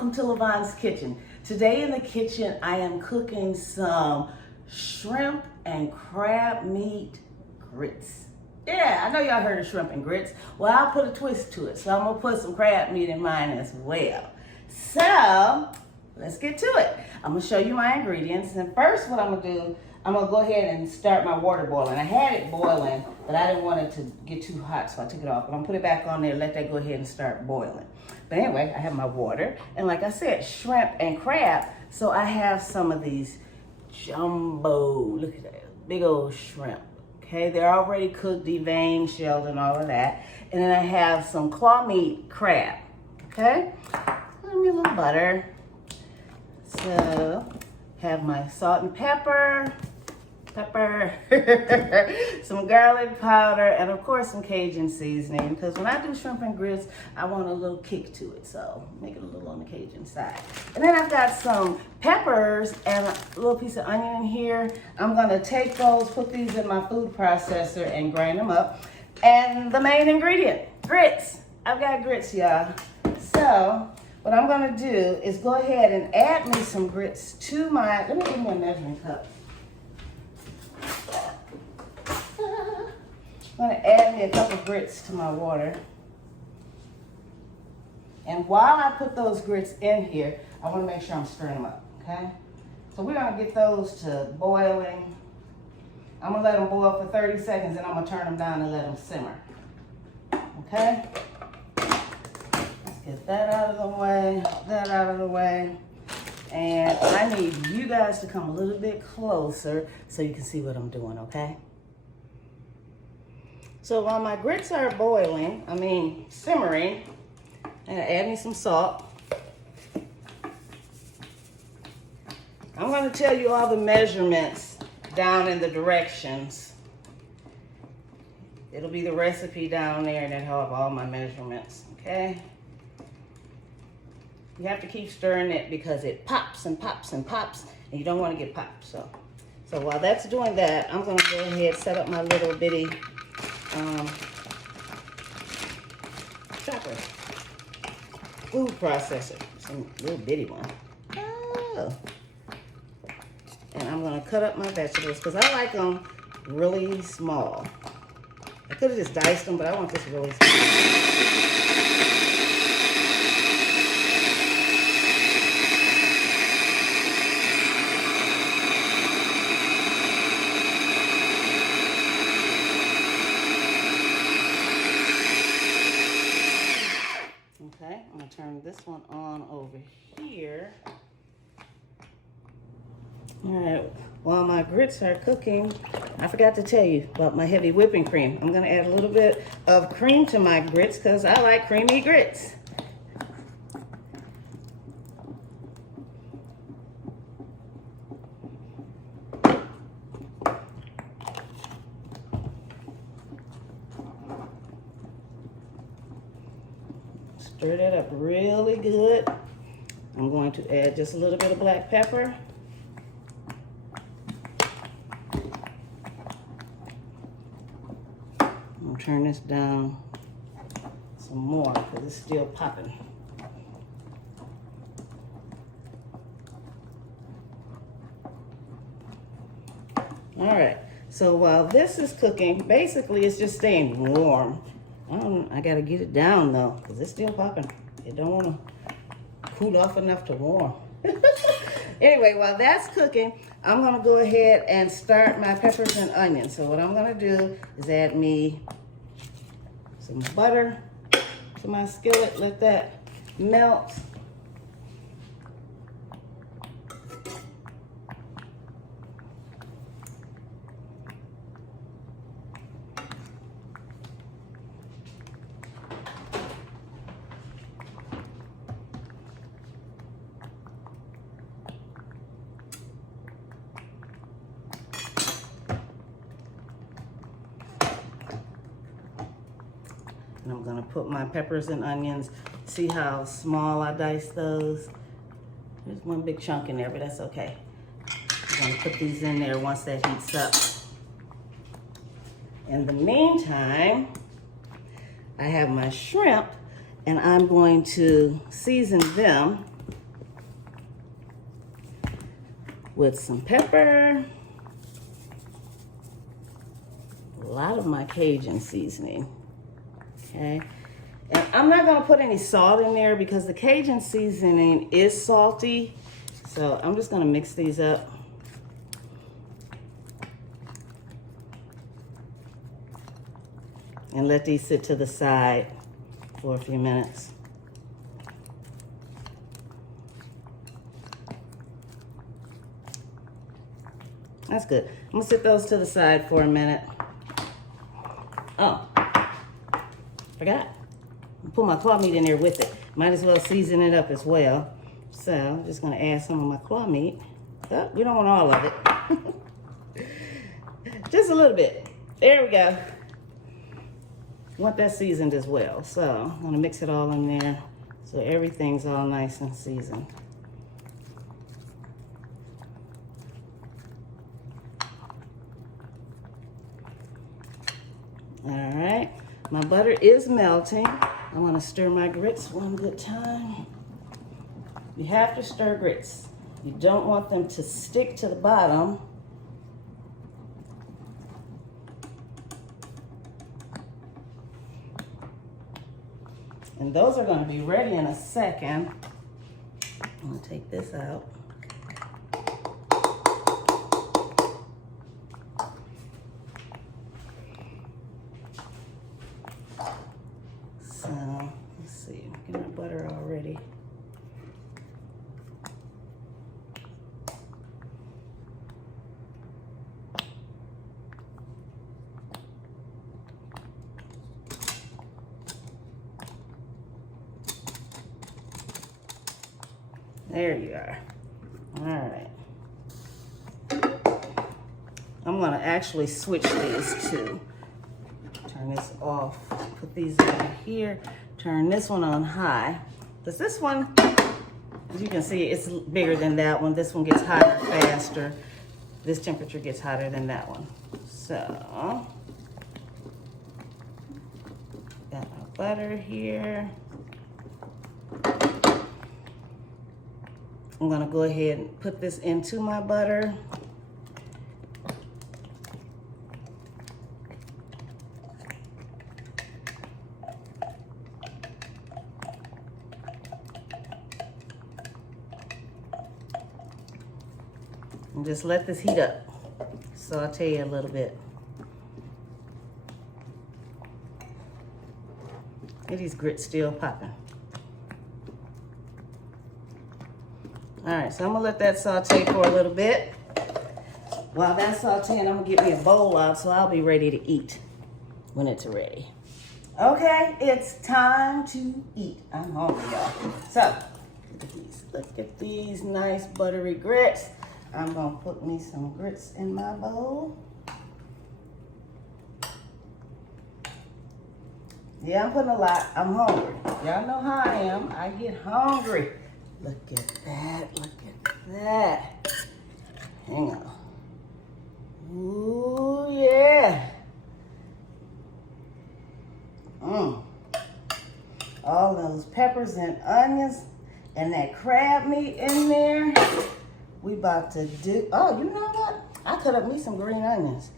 welcome to Lavonne's Kitchen. Today in the kitchen, I am cooking some shrimp and crab meat grits. Yeah, I know y'all heard of shrimp and grits. Well, I'll put a twist to it. So I'm gonna put some crab meat in mine as well. So, let's get to it. I'm gonna show you my ingredients. And first what I'm gonna do, I'm gonna go ahead and start my water boiling. I had it boiling, but I didn't want it to get too hot, so I took it off. But I'm gonna put it back on there, let that go ahead and start boiling. But anyway, I have my water. And like I said, shrimp and crab. So I have some of these jumbo, look at that, big old shrimp. Okay, they're already cooked, deveined, shelled, and all of that. And then I have some claw meat crab. Okay, give me a little butter. So, have my salt and pepper, some garlic powder, and of course some Cajun seasoning, because when I do shrimp and grits, I want a little kick to it, so make it a little on the Cajun side. And then I've got some peppers and a little piece of onion in here. I'm gonna take those, put these in my food processor and grind them up. And the main ingredient, grits. I've got grits, y'all. So, what I'm gonna do is go ahead and add me some grits to my, let me give me a measuring cup. I'm gonna add me a cup of grits to my water. And while I put those grits in here, I wanna make sure I'm stirring them up, okay? So we're gonna get those to boiling. I'm gonna let them boil for 30 seconds and I'm gonna turn them down and let them simmer, okay? Let's get that out of the way, that out of the way. And I need you guys to come a little bit closer so you can see what I'm doing, okay? So while my grits are boiling, simmering, I'm gonna add me some salt. I'm gonna tell you all the measurements down in the directions. It'll be the recipe down there and it'll have all my measurements, okay? You have to keep stirring it because it pops and pops and pops and you don't wanna get popped, so while that's doing that, I'm gonna go ahead and set up my little bitty chopper, food processor, some little bitty one. Oh. And I'm gonna cut up my vegetables because I like them really small. I could have just diced them, but I want this really small. Okay, I'm gonna turn this one on over here. All right, while my grits are cooking, I forgot to tell you about my heavy whipping cream. I'm gonna add a little bit of cream to my grits because I like creamy grits. Stir that up really good. I'm going to add just a little bit of black pepper. I'm gonna turn this down some more because it's still popping. All right, so while this is cooking, basically it's just staying warm. I gotta get it down though, because it's still popping. It don't wanna cool off enough to warm. Anyway, while that's cooking, I'm gonna go ahead and start my peppers and onions. So what I'm gonna do is add me some butter to my skillet, let that melt. And I'm gonna put my peppers and onions. See how small I diced those? There's one big chunk in there, but that's okay. I'm gonna put these in there once that heats up. In the meantime, I have my shrimp and I'm going to season them with some pepper. A lot of my Cajun seasoning, okay? And I'm not gonna put any salt in there because the Cajun seasoning is salty. So I'm just gonna mix these up. And let these sit to the side for a few minutes. That's good. I'm gonna sit those to the side for a minute. Oh, forgot. Put my claw meat in there with it. Might as well season it up as well. So I'm just gonna add some of my claw meat. Oh, we don't want all of it. Just a little bit. There we go. Want that seasoned as well. So I'm gonna mix it all in there so everything's all nice and seasoned. All right, my butter is melting. I want to stir my grits one good time. You have to stir grits. You don't want them to stick to the bottom. And those are going to be ready in a second. I'm going to take this out. So, let's see, get my butter all ready. There you are. All right. I'm gonna actually switch these two. Turn this off, put these over here, turn this one on high. Because this one, as you can see, it's bigger than that one. This one gets hotter faster. This temperature gets hotter than that one. So, got my butter here. I'm gonna go ahead and put this into my butter. And just let this heat up. Saute it a little bit. And these grits still popping. All right, so I'm gonna let that saute for a little bit. While that's sauteing, I'm gonna get me a bowl out so I'll be ready to eat when it's ready. Okay, it's time to eat. I'm hungry, y'all. So, look at these nice buttery grits. I'm gonna put me some grits in my bowl. Yeah, I'm putting a lot. I'm hungry. Y'all know how I am. I get hungry. Look at that, look at that. Hang on. Ooh, yeah. All those peppers and onions and that crab meat in there. We about to do, oh, you know what? I cut up me some green onions.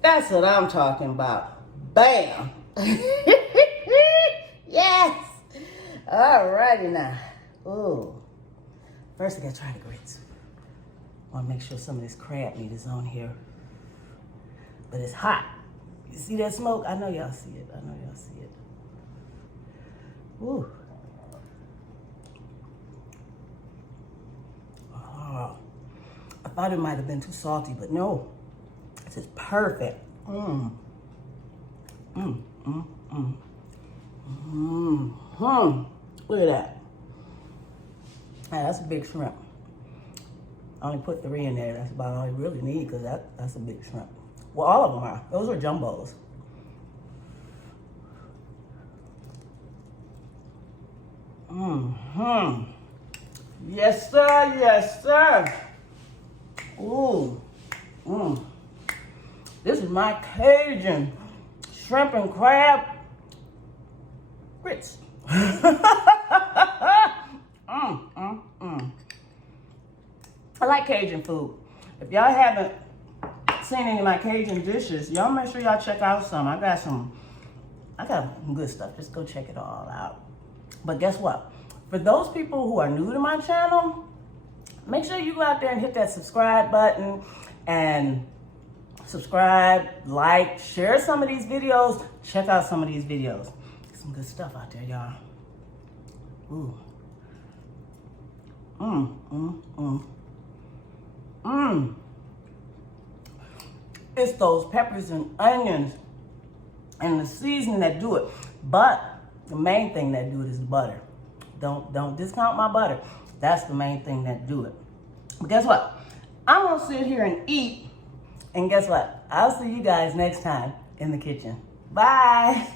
That's what I'm talking about. Bam. Yes. All righty now. Ooh. First, I gotta try the grits. I wanna make sure some of this crab meat is on here. But it's hot. You see that smoke? I know y'all see it. I know y'all see it. Ooh. Oh. I thought it might have been too salty, but no. This is perfect. Look at that. Hey, that's a big shrimp. I only put 3 in there. That's about all you really need because that's a big shrimp. Well, all of them are. Those are jumbos. Yes, sir. Yes, sir. Ooh. This is my Cajun shrimp and crab grits. like Cajun food. If y'all haven't seen any of my Cajun dishes, y'all make sure y'all check out some. I got some good stuff. Just go check it all out. But guess what? For those people who are new to my channel, make sure you go out there and hit that subscribe button and subscribe, like, share some of these videos. Check out some of these videos. Some good stuff out there, y'all. Ooh. It's those peppers and onions and the seasoning that do it. But the main thing that do it is the butter. Don't discount my butter. That's the main thing that do it. But guess what? I'm gonna sit here and eat. And guess what? I'll see you guys next time in the kitchen. Bye.